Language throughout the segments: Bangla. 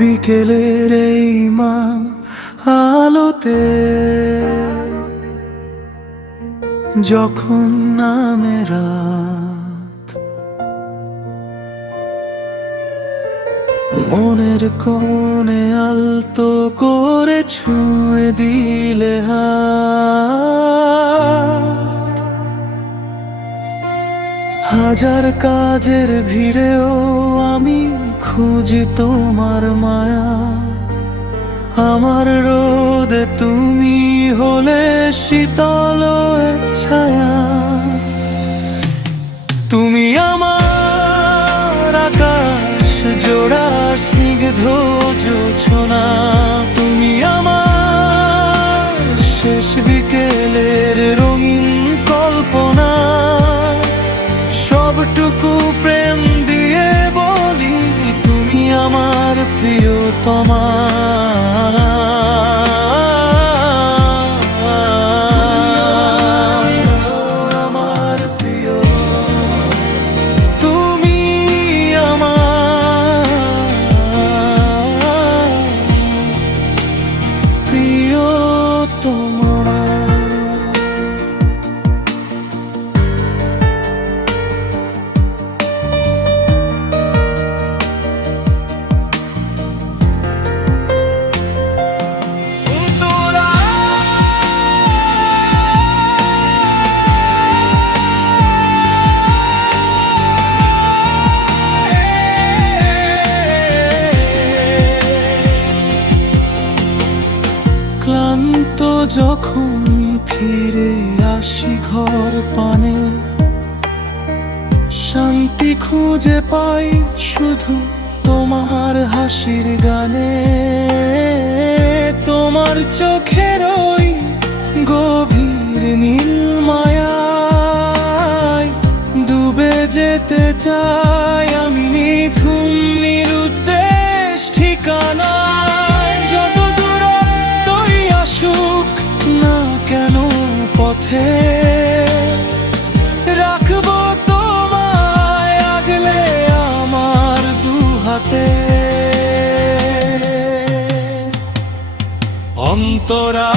বিকেলের এই মা আলোতে যখন নামে রাত, মনের কোণে আলতো করে ছুঁয়ে দিলে হাত। হাজার কাজের ভিড়েও আমি খুঁজি তোমার মায়া, আমার রোদে তুমি হলে শীতল এক ছায়া। তুমি আমার আকাশ জোড়া স্নিগ্ধ জোছনা, তুমি আমার শেষ বিকেলের রঙিন কল্পনা। সবটুকু প্রেম দিয়ে বলি তুমি আমার প্রিয়তমা। আমার প্রিয় তুমি, আমার প্রিয়তমা। ক্লান্ত যখন ফিরে আসি ঘর পানে, শান্তি খুঁজে পাই শুধু তোমার হাসির গানে। তোমার চোখের ওই গভীর নীল মায়ায় ডুবে যেতে চাই আমি নিঝুম নিরুদ্দেশ ঠিকানায়। যত দূরত্বই আসুক না কেন পথে, রাখবো তোমায় আগলে আমার দুহাতে। অন্তরা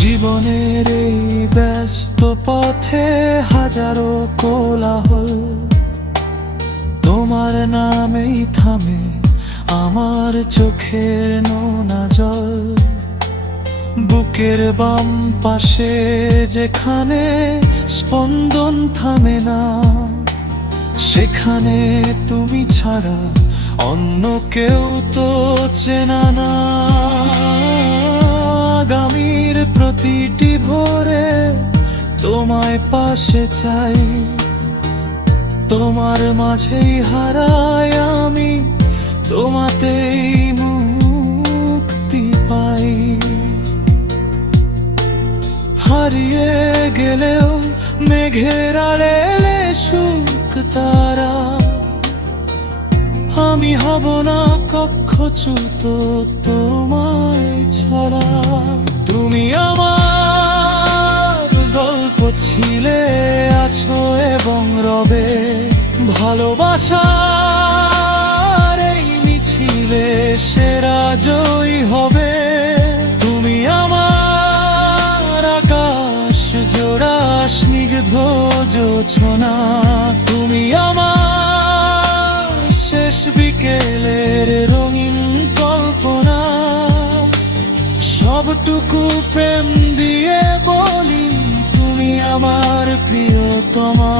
জীবনের এই ব্যস্ত পথে হাজারো কোলাহল, তোমার নামেই থামে আমার চোখের নোনা জল। বুকের বাম পাশে যেখানে স্পন্দন থামে না, সেখানে তুমি ছাড়া অন্য কেউ তো চেনা না। আগামীর প্রতিটি ভোরে তোমায় পাশে চাই, তোমার মাঝেই হারাই আমি, তোমাতেই মুক্তি পাই। হারিয়ে গেলেও মেঘের আড়ালে সুখ তারা, আমি হব না কক্ষচ্যুত তোমায় ছাড়া। তুমি আমার গল্প ছিলে, আছো এবং রবে ভালোবাসার এই মিছিলে সেরা জয়ী হবে। তুমি আমার আকাশ জোড়া স্নিগ্ধ জোছনা, তুমি আমার শেষ বিকেলের রঙিন কল্পনা। সবটুকু প্রেম দিয়ে বলি তুমি আমার প্রিয়তমা।